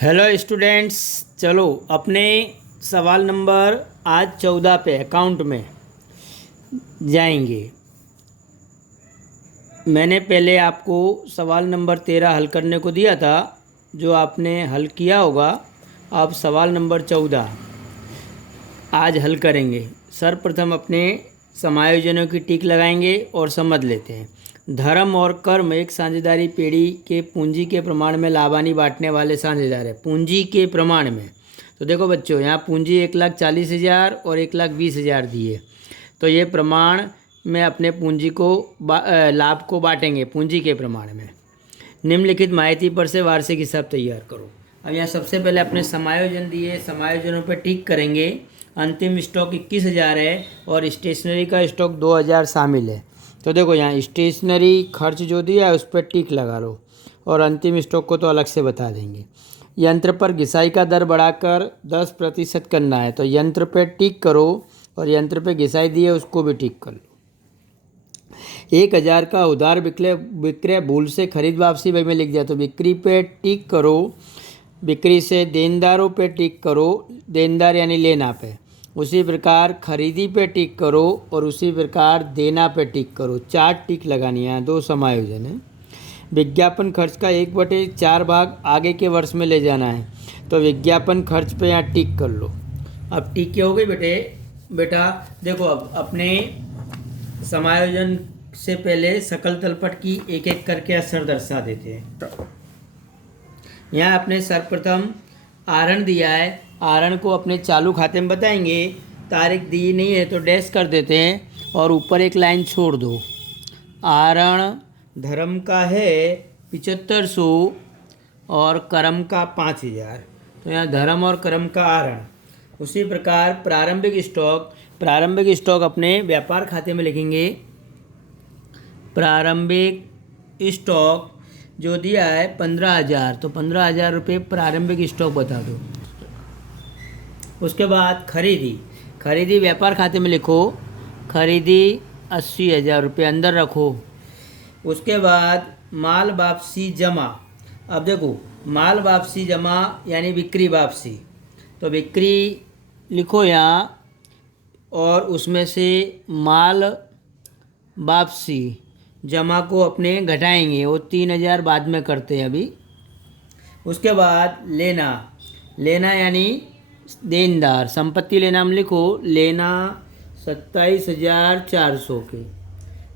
Hello students, चलो अपने सवाल नंबर आज 14 पे अकाउंट में जाएंगे। मैंने पहले आपको सवाल नंबर 13 हल करने को दिया था, जो आपने हल किया होगा। अब सवाल नंबर 14 आज हल करेंगे। सर्वप्रथम अपने समायोजनों की टिक लगाएंगे और समझ लेते हैं। धर्म और कर्म एक साझेदारी पेढ़ी के पूंजी के प्रमाण में लाभानी बांटने वाले साझेदार है। पूंजी के प्रमाण में तो देखो बच्चों, यहाँ पूंजी 1,40,000 और 1,20,000 दी है, तो ये प्रमाण में अपने पूंजी को लाभ को बांटेंगे पूंजी के प्रमाण में। निम्नलिखित माहिती पर से वार्षिक हिसाब तैयार करो। अब यहाँ सबसे पहले अपने समायोजन दिए, समायोजनों पर टिक करेंगे। अंतिम स्टॉक 21,000 है और स्टेशनरी का स्टॉक 2,000 शामिल है। तो देखो यहाँ स्टेशनरी खर्च जो दिया है उस पर टिक लगा लो और अंतिम स्टॉक को तो अलग से बता देंगे। यंत्र पर घिसाई का दर बढ़ाकर 10% करना है, तो यंत्र पर टिक करो और यंत्र पर घिसाई दी है उसको भी टिक कर लो। 1,000 का उधार विक्रय भूल से खरीद वापसी भाई में लिख दिया, तो बिक्री पे टिक करो। बिक्री से देनदारों पे टिक करो, देनदार यानी लेना पे। उसी प्रकार खरीदी पे टिक करो और उसी प्रकार देना पे टिक करो। 4 टिक लगानी है, 2 समायोजन है। विज्ञापन खर्च का 1/4 भाग आगे के वर्ष में ले जाना है, तो विज्ञापन खर्च पे यहाँ टिक कर लो। अब टिक क्या हो गई बेटा देखो, अब अपने समायोजन से पहले सकल तलपट की एक एक करके असर दर्शा देते हैं। यहाँ आपने सर्वप्रथम आहरण दिया है, आहरण को अपने चालू खाते में बताएंगे। तारीख दी नहीं है तो डैश कर देते हैं और ऊपर एक लाइन छोड़ दो। आहरण धर्म का है 7500 और कर्म का 5,000, तो यहाँ धर्म और कर्म का आहरण। उसी प्रकार प्रारंभिक स्टॉक अपने व्यापार खाते में लिखेंगे। प्रारंभिक स्टॉक जो दिया है 15,000, तो 15,000 रुपये प्रारंभिक स्टॉक बता दो। उसके बाद खरीदी व्यापार खाते में लिखो। खरीदी 80,000 रुपये अंदर रखो। उसके बाद माल वापसी जमा। अब देखो, माल वापसी जमा यानी बिक्री वापसी, तो बिक्री लिखो यहाँ और उसमें से माल वापसी जमा को अपने घटाएंगे, वो 3,000 बाद में करते हैं अभी। उसके बाद लेना यानी देनदार, संपत्ति लेना हम लिखो। लेना 27,400 के।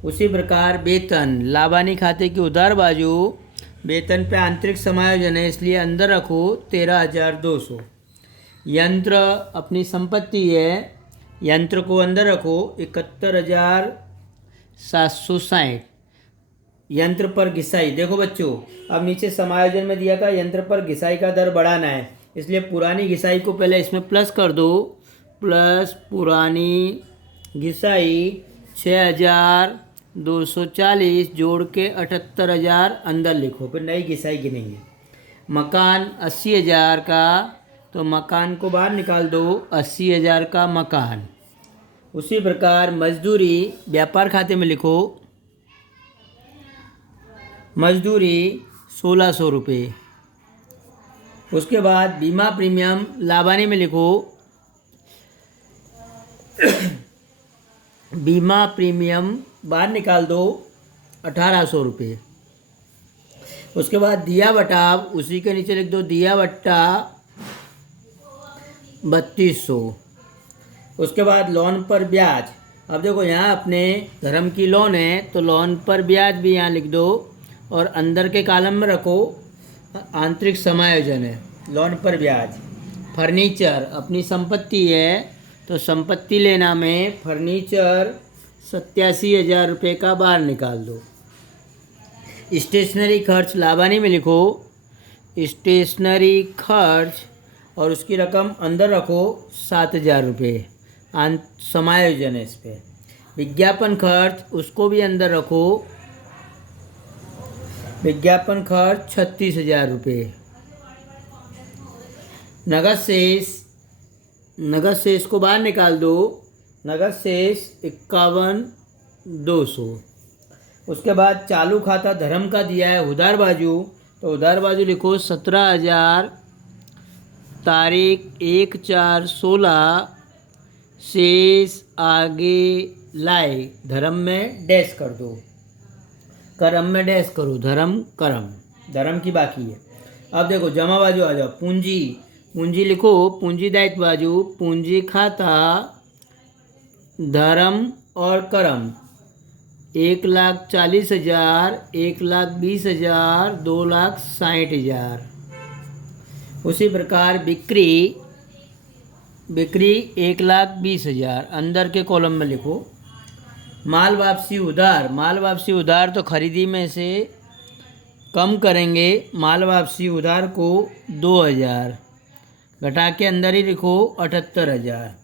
उसी प्रकार वेतन, लाभानी खाते की उधार बाजू, वेतन पे आंतरिक समायोजन है इसलिए अंदर रखो 13,200। यंत्र अपनी संपत्ति है, यंत्र को अंदर रखो 71,760। यंत्र पर घिसाई, देखो बच्चों, अब नीचे समायोजन में दिया था यंत्र पर घिसाई का दर बढ़ाना है, इसलिए पुरानी घिसाई को पहले इसमें प्लस कर दो। प्लस पुरानी घिसाई 6,240 जोड़ के 78,000 अंदर लिखो, फिर नई घिसाई गिनेंगे। मकान 80,000 का, तो मकान को बाहर निकाल दो, 80,000 का मकान। उसी प्रकार मजदूरी व्यापार खाते में लिखो। मजदूरी 1,600 रुपये। उसके बाद बीमा प्रीमियम लाभानी में लिखो। बीमा प्रीमियम बाहर निकाल दो, 1,800 रुपये। उसके बाद दिया बटा, उसी के नीचे लिख दो दिया बट्टा 3,200। उसके बाद लोन पर ब्याज। अब देखो यहाँ अपने धर्म की लोन है, तो लोन पर ब्याज भी यहाँ लिख दो और अंदर के कॉलम में रखो आंतरिक समायोजन है, लोन पर ब्याज। फर्नीचर अपनी संपत्ति है, तो संपत्ति लेना में फर्नीचर 87,000 रुपये का बाहर निकाल दो। स्टेशनरी खर्च लाभानी में लिखो। स्टेशनरी खर्च और उसकी रकम अंदर रखो 7,000 रुपये, समायोजन है इस पर। विज्ञापन खर्च उसको भी अंदर रखो। विज्ञापन खर्च 36,000 रुपये। नगद शेष को बाहर निकाल दो। नगद शेष 51,200। उसके बाद चालू खाता धर्म का दिया है उधार बाजू, तो उधार बाजू लिखो 17,000 तारीख 1/4/16 शेष आगे लाए, धर्म में डैश कर दो, कर्म में डैश करो, धर्म कर्म, धर्म की बाकी है। अब देखो जमा बाजू आ जाओ, पूंजी, पूंजी लिखो, पूंजी दायित्व बाजू, पूंजी खाता धर्म और कर्म 1,40,000, 1,20,000, 2,60,000। उसी प्रकार बिक्री, बिक्री 1,20,000 अंदर के कॉलम में लिखो। माल वापसी उधार, माल वापसी उधार तो खरीदी में से कम करेंगे, माल वापसी उधार को 2,000 घटा के अंदर ही लिखो 78,000।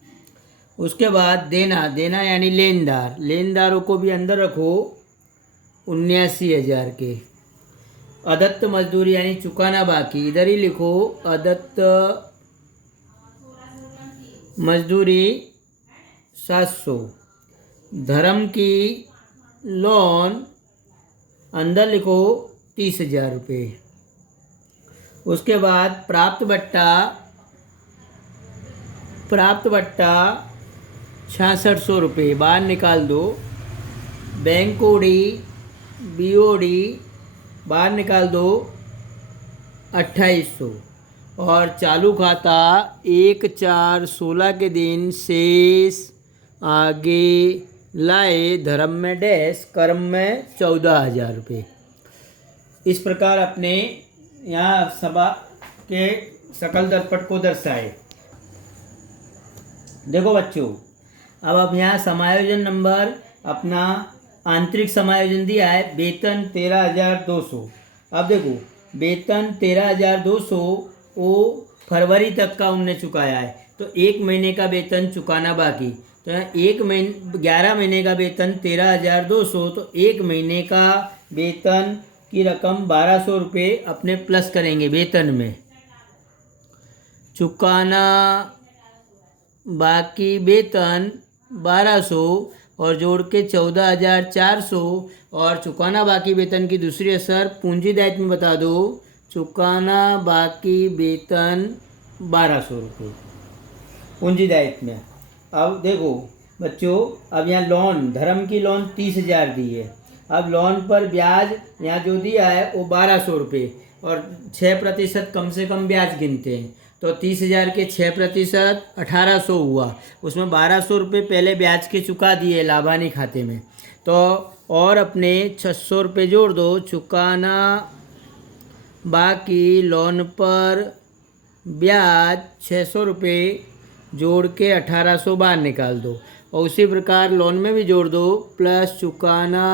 उसके बाद देना, देना यानी लेनदार, लेनदारों को भी अंदर रखो 79,000 के। अदत्त मजदूरी यानी चुकाना बाकी, इधर ही लिखो अदत्त मजदूरी 700। धर्म की लोन अंदर लिखो 30,000 रुपये। उसके बाद प्राप्त बट्टा, प्राप्त बट्टा 6600 रुपये बाहर निकाल दो। बैंक ओडी, बीओडी बाहर निकाल दो 2800। और चालू खाता 1/4/16 के दिन शेष आगे लाए, धर्म में डैश, कर्म में 14,000 रुपये। इस प्रकार अपने यहाँ सभा के सकल दरपट को दर्शाए। देखो बच्चों, अब यहाँ समायोजन नंबर अपना आंतरिक समायोजन दिया है, वेतन 13,200। अब देखो वेतन 13,200 वो फरवरी तक का उनने चुकाया है, तो 1 महीने का वेतन चुकाना बाकी, तो 11 महीने का वेतन 13,200, तो 1 महीने का वेतन की रकम 1,200 रुपये अपने प्लस करेंगे वेतन में। चुकाना बाकी वेतन 1,200 और जोड़ के 14,400। और चुकाना बाकी वेतन की दूसरी असर पूंजी दायित्व में बता दो, चुकाना बाकी वेतन 1,200 रुपये पूंजी दायित्व में। अब देखो बच्चों, अब यहाँ लोन, धर्म की लोन 30,000 दी है। अब लोन पर ब्याज यहाँ जो दिया है वो 1,200 रुपये और 6% कम से कम ब्याज गिनते हैं, तो 30,000 के 6% 1,800 हुआ। उसमें 1,200 रुपये पहले ब्याज के चुका दिए लाभानी खाते में, तो और अपने 600 रुपये जोड़ दो। चुकाना बाकी लोन पर ब्याज 600 रुपये जोड़ के 1,800 बाहर निकाल दो। और उसी प्रकार लोन में भी जोड़ दो, प्लस चुकाना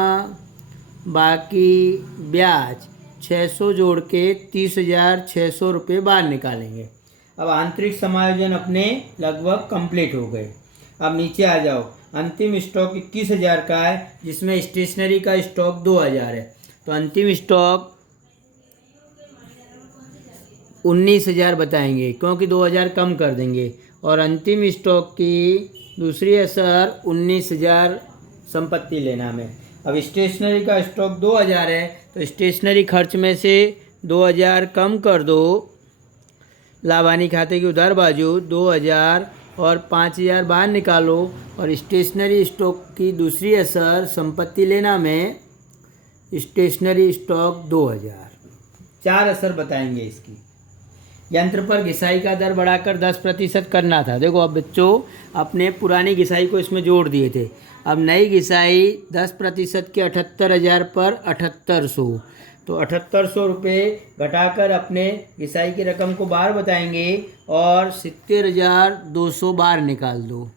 बाकी ब्याज 600 जोड़ के 30,600 रुपये बाहर निकालेंगे। अब आंतरिक समायोजन अपने लगभग कंप्लीट हो गए। अब नीचे आ जाओ, अंतिम स्टॉक 21,000 का है, जिसमें स्टेशनरी का स्टॉक 2,000 है, तो अंतिम स्टॉक 19,000 बताएंगे क्योंकि 2,000 कम कर देंगे। और अंतिम स्टॉक की दूसरी असर 19,000 संपत्ति लेना में। अब स्टेशनरी का स्टॉक 2,000 है, तो स्टेशनरी खर्च में से 2,000 कम कर दो, लाभानी खाते की उधार बाजू 2,000 और 5,000 बाहर निकालो। और स्टेशनरी स्टॉक की दूसरी असर संपत्ति लेना में स्टेशनरी स्टॉक 2,000। 4 असर बताएंगे इसकी। यंत्र पर घिसाई का दर बढ़ाकर 10% करना था। देखो अब बच्चों, अपने पुरानी घिसाई को इसमें जोड़ दिए थे, अब नई घिसाई 10% के 78,000 पर 7,800, तो 7,800 रुपये घटाकर अपने घिसाई की रकम को बाहर बताएंगे और 70,200 बाहर निकाल दो।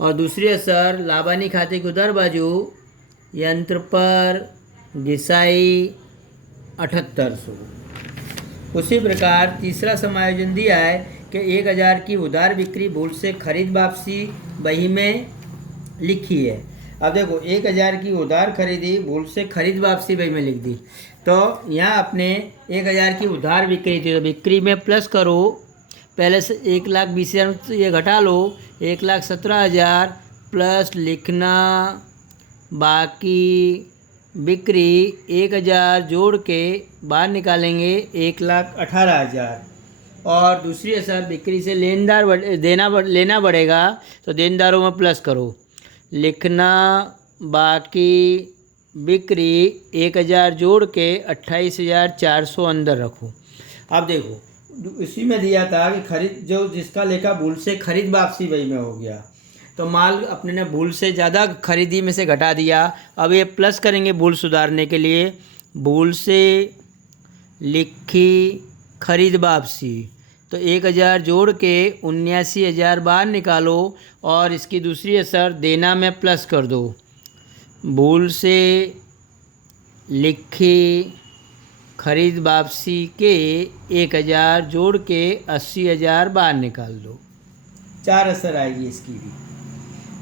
और दूसरी असर लाभानी खाते की उधर बाजू, यंत्र पर घिसाई 7,800। उसी प्रकार तीसरा समायोजन दिया है कि 1,000 की उधार बिक्री भूल से खरीद वापसी बही में लिखी है। अब देखो 1,000 की उधार खरीदी भूल से खरीद वापसी बही में लिख दी, तो यहाँ अपने 1,000 की उधार बिक्री थी, तो बिक्री में प्लस करो, पहले से 1,20,000 ये घटा लो, 1,17,000 प्लस लिखना बाकी बिक्री 1,000 जोड़ के बाहर निकालेंगे 1,18,000। और दूसरी असर बिक्री से लेना बढ़ेगा तो देनदारों में प्लस करो। लिखना बाकी बिक्री 1000 जोड़ के 28,400 अंदर रखो। अब देखो इसी में दिया था कि खरीद जो जिसका लेखा भूल से खरीद वापसी वही में हो गया, तो माल अपने ने भूल से ज़्यादा खरीदी में से घटा दिया। अब ये प्लस करेंगे भूल सुधारने के लिए। भूल से लिखी खरीद वापसी, तो 1000 जोड़ के 79,000 बाहर निकालो और इसकी दूसरी असर देना में प्लस कर दो। भूल से लिखी खरीद वापसी के 1000 जोड़ के 80,000 बाहर निकाल दो। 4 असर आएगी इसकी भी।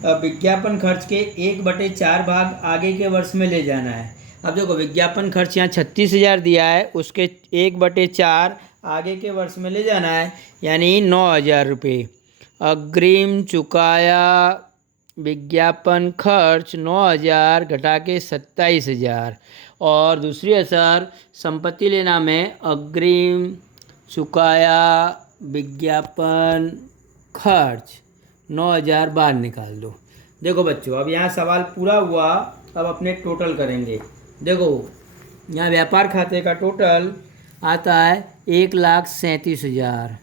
अब विज्ञापन खर्च के 1/4 भाग आगे के वर्ष में ले जाना है। अब देखो विज्ञापन खर्च यहाँ 36,000 दिया है, उसके 1/4 आगे के वर्ष में ले जाना है, यानी 9,000 रुपये। अग्रिम चुकाया विज्ञापन खर्च 9,000 घटा के 27,000। और दूसरी असर संपत्ति लेना में अग्रिम चुकाया विज्ञापन खर्च 9,000 बाहर निकाल दो। देखो बच्चों अब यहाँ सवाल पूरा हुआ, अब अपने टोटल करेंगे। देखो यहाँ व्यापार खाते का टोटल आता है 1,37,000।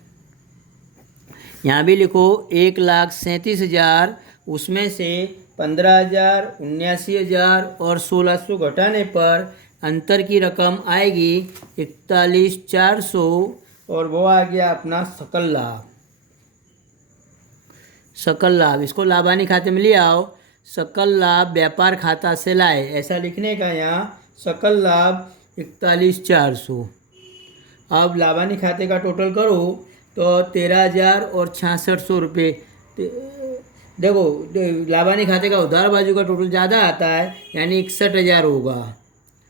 यहाँ भी लिखो 1,37,000, उसमें से 15,000, 79,000 और 1,600 घटाने पर अंतर की रकम आएगी 41,400 और वो आ गया अपना सकल लाभ। सकल लाभ इसको लाभानी खाते में ले आओ। सकल लाभ व्यापार खाता से लाए, ऐसा लिखने का यहाँ सकल लाभ 41,400। अब लाभानी खाते का टोटल करो तो 13,000 और 6600 रुपये। देखो लाभानी खाते का उधार बाजू का टोटल ज़्यादा आता है, यानी 61,000 होगा,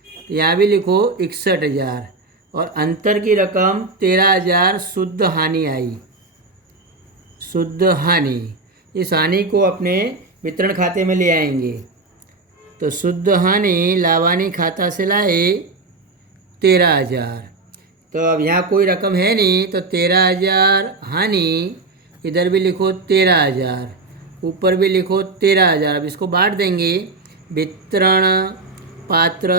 तो यहाँ भी लिखो 61,000 और अंतर की रकम 13,000 शुद्ध हानि आई। शुद्ध हानि, इस हानि को अपने वितरण खाते में ले आएंगे, तो शुद्ध हानि लाभानी खाता से लाए 13,000। तो अब यहाँ कोई रकम है नहीं, तो 13,000 हानि, इधर भी लिखो 13,000, ऊपर भी लिखो 13,000। अब इसको बांट देंगे वितरण पात्र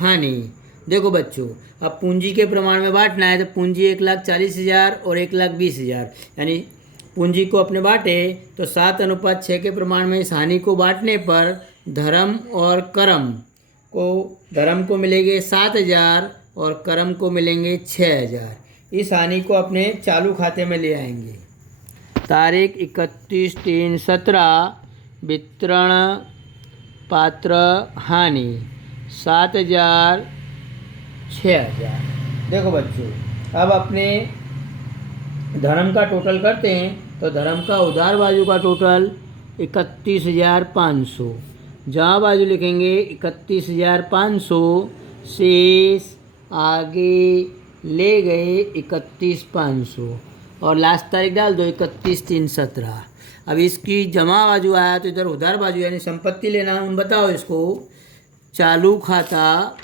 हानि। देखो बच्चों अब पूंजी के प्रमाण में बांटना है, तो पूंजी 1,40,000 और 1,20,000, यानी पूंजी को अपने बांटे तो 7:6 के प्रमाण में इस हानि को बांटने पर धर्म और कर्म को मिलेंगे 7,000 और कर्म को मिलेंगे 6,000। इस हानि को अपने चालू खाते में ले आएंगे। तारीख 31/3/17 वितरण पात्र हानि 7,000 6,000। देखो बच्चों अब अपने धर्म का टोटल करते हैं, तो धर्म का उधार बाजू का टोटल 31,500। जहाँ बाजू लिखेंगे 31,500, शेष आगे ले गए 31,500 और लास्ट तारीख डाल दो 31/3/17। अब इसकी जमा बाजू आया तो इधर उधार बाजू यानी संपत्ति लेना, हम बताओ इसको चालू खाता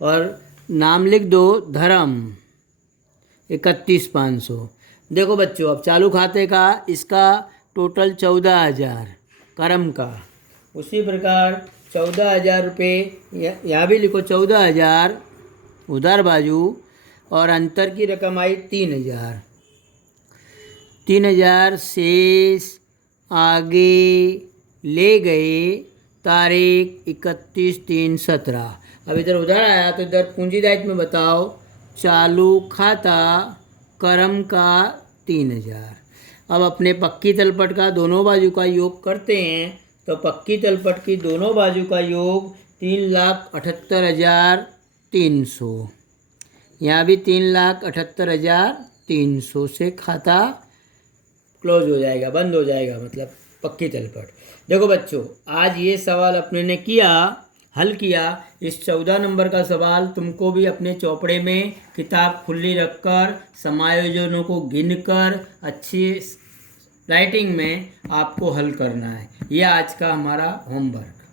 और नाम लिख दो धर्म 31,500। देखो बच्चों अब चालू खाते का इसका टोटल 14,000 कर्म का, उसी प्रकार 14,000 रुपये यहाँ भी लिखो 14,000 उधार बाजू और अंतर की रकम आई 3,000। 3,000 शेष आगे ले गए तारीख 31/3/17। अब इधर उधार आया तो इधर पूंजी दायित्व में बताओ चालू खाता कर्म का 3,000। अब अपने पक्की तलपट का दोनों बाजू का योग करते हैं, तो पक्की तलपट की दोनों बाजू का योग 3,78,300। यहाँ भी 3,78,300 से खाता क्लोज हो जाएगा, बंद हो जाएगा, मतलब पक्की तलपट। देखो बच्चों आज ये सवाल अपने ने हल किया। इस 14 नंबर का सवाल तुमको भी अपने चौपड़े में किताब खुली रखकर समायोजनों को गिनकर अच्छी राइटिंग में आपको हल करना है। यह आज का हमारा होमवर्क।